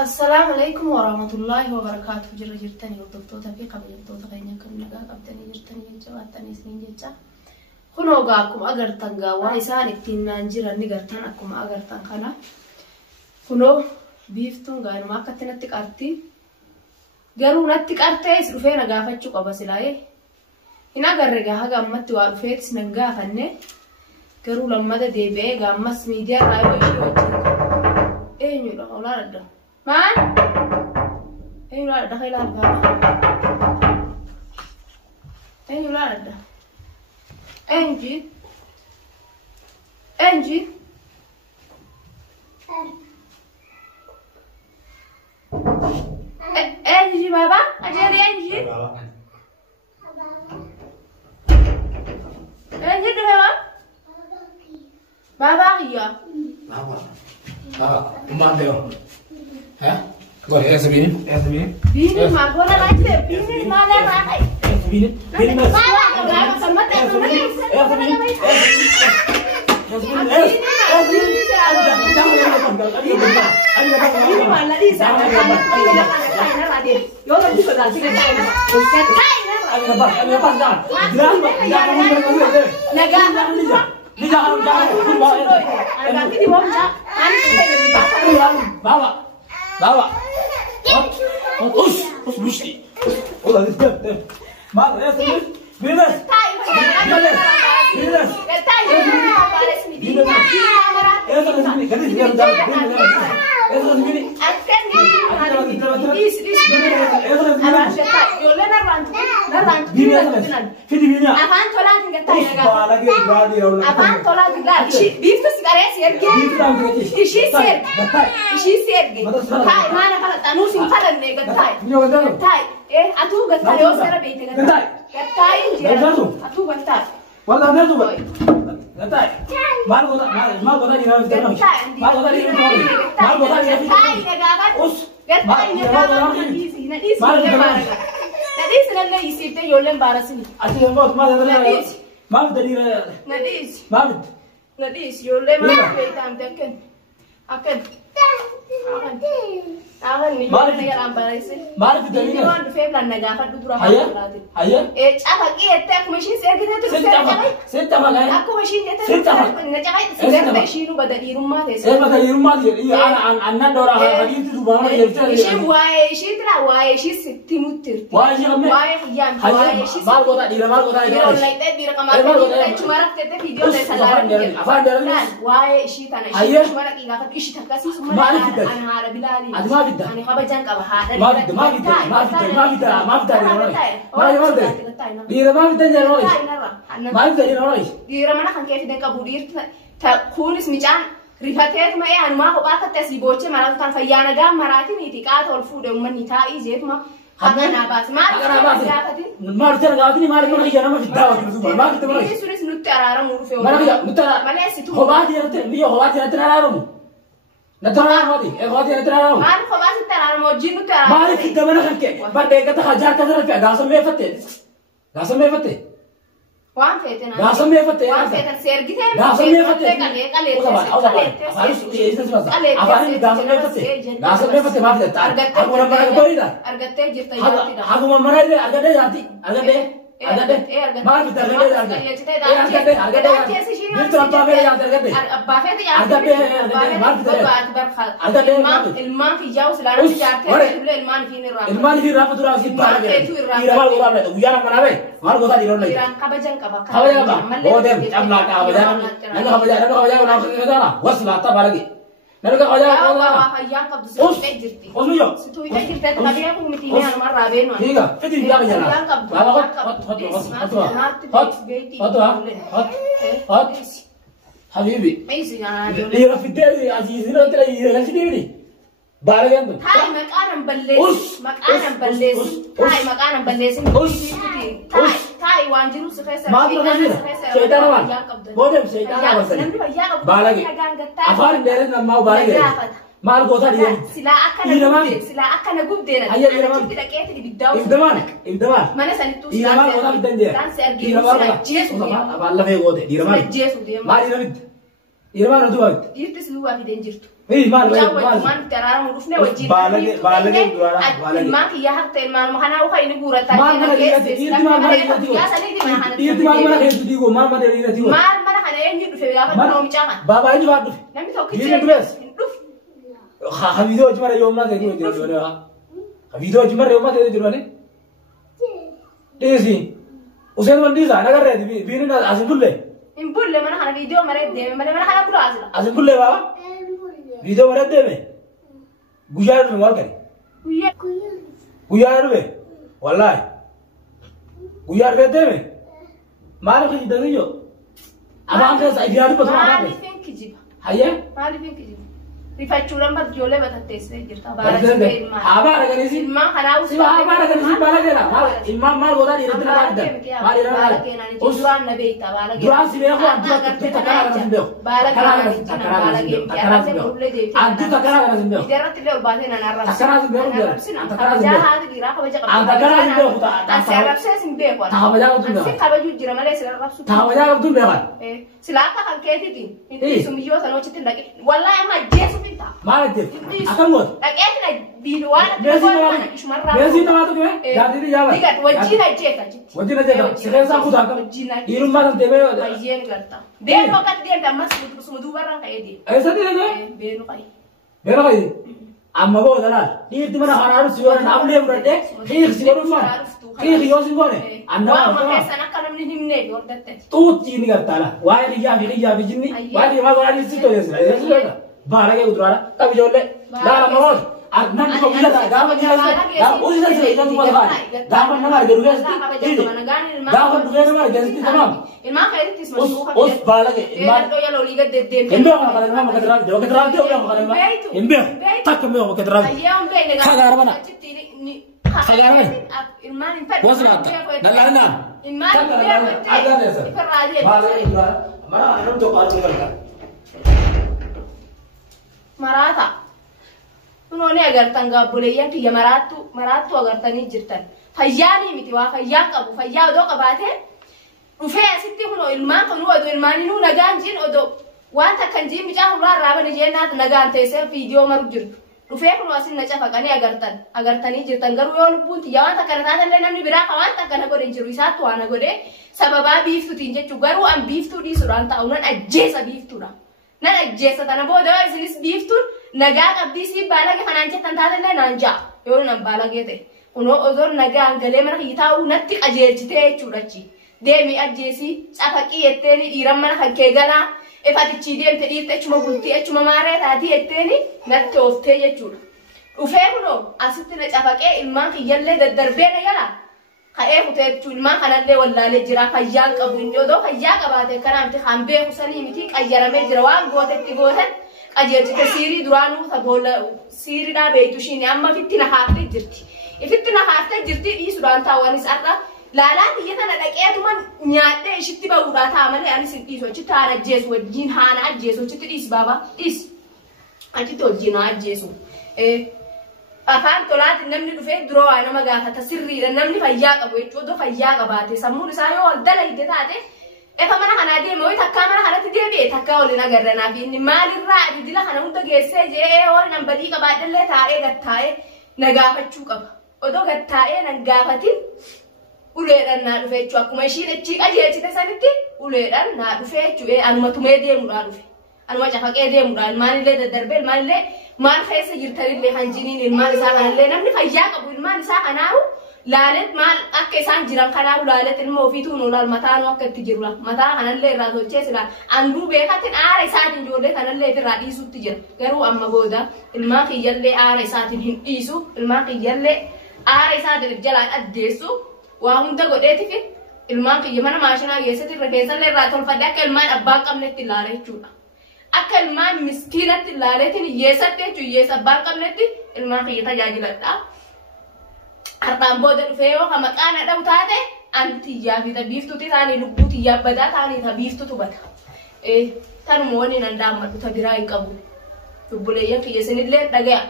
السلام عليكم ورحمة الله وبركاته. جرتني ودكتورة في قبل الدكتورة غيني كم لقى قبتني جرتني جواتني سنين جتا خنوا قاكم أجر تنجا وإنسان كتير نجير نجرتنا أكم أجر تنخنا خنوا بيفتون قاينو ما كتنا تكارتي قالوا نتك أرتيس رفينا قافت شو قبس لاي هنا قرقة هجا مت وقفت سنجا فنّه قالوا لما ده دبي قامس ميديا راي ويشوت إيه نيولا ولا رد مان إيه نيولا رد خيلا رد إيه نيولا رد إنجي إنجي إنجي بابا أجري إنجي إنجي ده بابا هي ما ده ها قول يا سبيني بيني ما قول لا يصير بيني ما لا راعي بيني ما لا سمعت يا سبيني رفاتات ما يعني ما هو باكت تسيبوتش مرات كان فيانا جام مراتي نيتيكات والفود ومن نتائج زيت ما أنا باس ما ما رجع قاعدين ما رجع يجينا ما في الدعوة ما في تمرين سوريس نترارم ورفيع ما رجع نترا ما ليس تو هو بعد يرتر ليه هو بعد نترارم هذه نترارم ما هو بعد نترارم وجين نترارم ما في تمرين خلك بعد كده خجار كذا في داسم ما يفتح وان فيتنا داسم ما يفتح وان فيتنا سيرجيتين داسم ما يفتح نرجع قاعدة والله خيام قبض ستوي تجرتي ستوي تجرتي تبي أكون متيني أنا مرة بينه هيجا فتري بيا بيجانا هات حبيبي ليه في الدنيا عزيزي لا تلاقي لا تديني بارجان هاي مكانم بليس مكانم بليس هاي مكانم بليس هاي وانجلو سفيسة ما تروح شيطان وان بودم شيطان وان بارجي أفار ديرنا ما بارجي maal gootaa dhiirri silaa akkana gubdeena achitti dhaqeeti biddaa ibdamaan mana sanittuu dhiira maal gootaa biddan deera dhiira maal gootaa maal lafee goote dhiira maal maal dhiira bidda dhiira maal oduu baabidda dhiirtis duwwaa fideen jirtu maal waan taraaramu dhufne wajjin baalagee duraadha baalagee ilmaan kiyyaa hafte ilmaan kanaa uka inni guurataa maal mana dhiirati dhiirti maal mana dhiirati diigoo maal mana dhiirati maal mana kana eenyu dhufe gaafa noomicaa kana baabaa eenyu baa dhufe namni tokko dhiirri dhufees video cuma yo mate ko jiro jiro ha video cuma yo mate jiro ne desi usen wandi za nagar re bini na asimbulle imbulle mana kana video mare de mana kana kula asla asimbulle baba video mare de me guyar me wal kari guyar me wallahi guyar de me mara ko jidani yo abang ka sa idiadu pa sama mali finkijiba haye mali finkijiba rifachuudhaan barjoolee batatteessee jirta. Habaara galisi. Ilmaan kanaa uffata. Siba habaara galisi baala keena. Ilmaan maal godhaa dhiirratti na baadda. Maal dhiirra baala keenan jechuun duraan na beekta baala keena. Duraan si beeku addu takkaraa kana sin beeku. Baala keena jechuun baala keena. Takkaraa sin beeku. Addu takkaraa kana sin beeku. Ijarratti illee ol baatee nan arrabsi. Takkaraa sin beeku. Takkaraa sin beeku. Haati dhiiraa kabaja qabu. Takkaraa sin beeku. Ansi arrabsee sin beeku. Takabajaa qabdu beeku. Ansi kabajuu jira malee sila arrabsu. Takabajaa qabdu beeku. Sila akka kan keetiiti. Inni sumiyyoo sanoochitti hin dhaqe. Wallaahi amma jeesu bitta. Maal jeesu. Akan buat. Dhaqeeti na biiluwaan. Beesi nama tu kime? Jadi dia apa? Digat wajjin ajjeeta jechuudha. Wajjin ajjeeta. Sireensa kutaa kan. Dhiirummaa kan deemee. Baay'een garta. Beenu akka deemte ammas sumuduubarraan ka'ee deema. Eessatti deemee? Beenu qayi. Beenu qayi. Amma booda laal. Dhiirti mana haraaru si yoo dhaablee fudhadhee xiiq si godhummaa. Xiiq yoo si goone. Waanuma keessan akka namni himnee hordatte. Tuutti inni gartaala. Waa'ee xiyyaa fi jinni. Waa'ee dhiimaa godhanii si toleessina. Baala kee kuduraadha. Qabi ijoollee. Laala mamoota. Namni tokko biyya ta'a. Gaafa biyya ta'a. Gaafa hojii ta'a siree namni wal faana. Gaafa nama arge dhufeesti. Gaafa dhufee nama arge asitti tamaam. Ilmaan keetittis Us baala kee. Ilmaan dhoya loolii gad deddeemte. Hin beeku kana ilmaan bakka diraabde. Bakka diraabde yoo beeku kana ilmaan. Hin beeku. Takka hin beeku bakka diraabde. Ayyaa hin beekne. Fagaara mana. Fagaara mana. Ilmaan hin fedhe. Boos naata. Nallaan naan. Ilmaan hin beeku. Ifirraa deemte. Baala kee kuduraadha. Mana namni tokko arginu gargaara. Marata. Kunooni agartan gaabboleeyyan kiyya maraattu agartanii jirtan. Fayyaanii miti waa fayyaa qabu. Fayyaa odoo qabaatee dhufee asitti kunoo ilmaan kunuu odoo ilmaaninuu nagaan jiin odoo waan takkan jiin bicaa fuuraa raabanii jeennaatu nagaan teessee viidiyoo maru jirtu. Dhufee kunoo asin na cafaqanii agartanii jirtan garuu yoo lubbuun tiyya waan takkana taatallee namni biraa ka waan takkana godhe hin jiru isaatti waan godhe sababaa biiftuutiin jechuun garuu an biiftuu dhiisuudhaan ta'u nan ajjeesa biiftuudha. Nan ajjeesa tana booda isinis biiftuun nagaa qabdii si baalage kanaan jettan taatallee naan ja'a yoo nan baalagee ta'e kunoo ozoon nagaan galee mana kiyya taa'uu natti qajeelchitee jechuudhachi deemii ajjeesii cafaqii jetteeni dhiiran mana kan kee galaa efatichii deemte dhiirte echuma bultii echuma maaree taatii jetteeni natti ooftee jechuudha. Dhufee kunoo asitti na cafaqee ilmaan kiyyallee daddarbee na yala ka'ee kutee jechuun ilmaan kanallee wallaalee jira fayyaan qabu inni odoo fayyaa qabaate kanaamti kan beeku sanii miti qayyaramee jira waan gootetti gootan qajeelchite siirii duraanuu saboolla siiriidhaa beektu ishiin amma fitti na haaftee jirti. Ifitti na haaftee jirti dhiisuudhaan taa'uunis har'a laalaan biyya tana dhaqeetuma nyaadhee ishitti bahuudhaa ta'a malee anis hin dhiisu achitti haana ajjeesu wajjin haana ajjeesu achitti dhiisi baaba dhiisi achitti wajjin haa ajjeesu. Afaan tolaatti namni dhufee duroo waa nama gaafata sirriidha namni fayyaa qabu jechuudha fayyaa qabaate sammuun isaa yoo wal dalagde taate efa mana kanaa deeme ho'i takkaa mana kanatti deebi'e takkaa waliin agarranaa fi inni maalirraa didila kana hunda geessee jee ho'i nan badii qabaadhallee taa'ee gattaa'ee na gaafachuu qaba. Odoo gattaa'ee nan gaafatin uleedhaan naa dhufe jechuudha akkuma ishiin achi qajeelchite sanitti uleedhaan naa dhufe jechuudha anuma tumee deemuudhaa dhufe. Anuma cafaqee deemuudhaan ilmaanillee daddarbee ilmaanillee maal keessa jirtanillee hanjiniin ilmaan isaa kanallee namni fayyaa qabu ilmaan isaa kanaaru laalet maal akka isaan jiran kanaaru laalet ilma ofiituu nuulaal mataanu akka itti jiru mataa kanallee irraa tolchee sila anduu beekatin aara isaatiin ijoollee kanallee irraa dhiisuutti jira garuu amma booda ilmaan kiyyallee aara isaatiin hin dhiisu ilmaan kiyyallee aara isaatiin jalaan addeessu waa hunda godheetifi ilmaan kiyya mana maashinaa geessatti rifeensallee irraa tolfadhe akka ilmaan abbaa qabnetti ilaala jechuudha. Akka ilmaan miskiinatti ilaaleetiin hiyyeessatti jechuun hiyyeessa abbaan qabnetti ilmaan kiyya tajaajiladha. Har'aan booda dhufee yoo maqaan dha'u taate anti tiyyaa fi biiftuuti taanii lubbuu tiyyaa badaa taanii biiftuutu bata. Tanuma wanni nan daammadhu ta biraa hin qabu. obboleeyyan kiyya isinillee dhagaya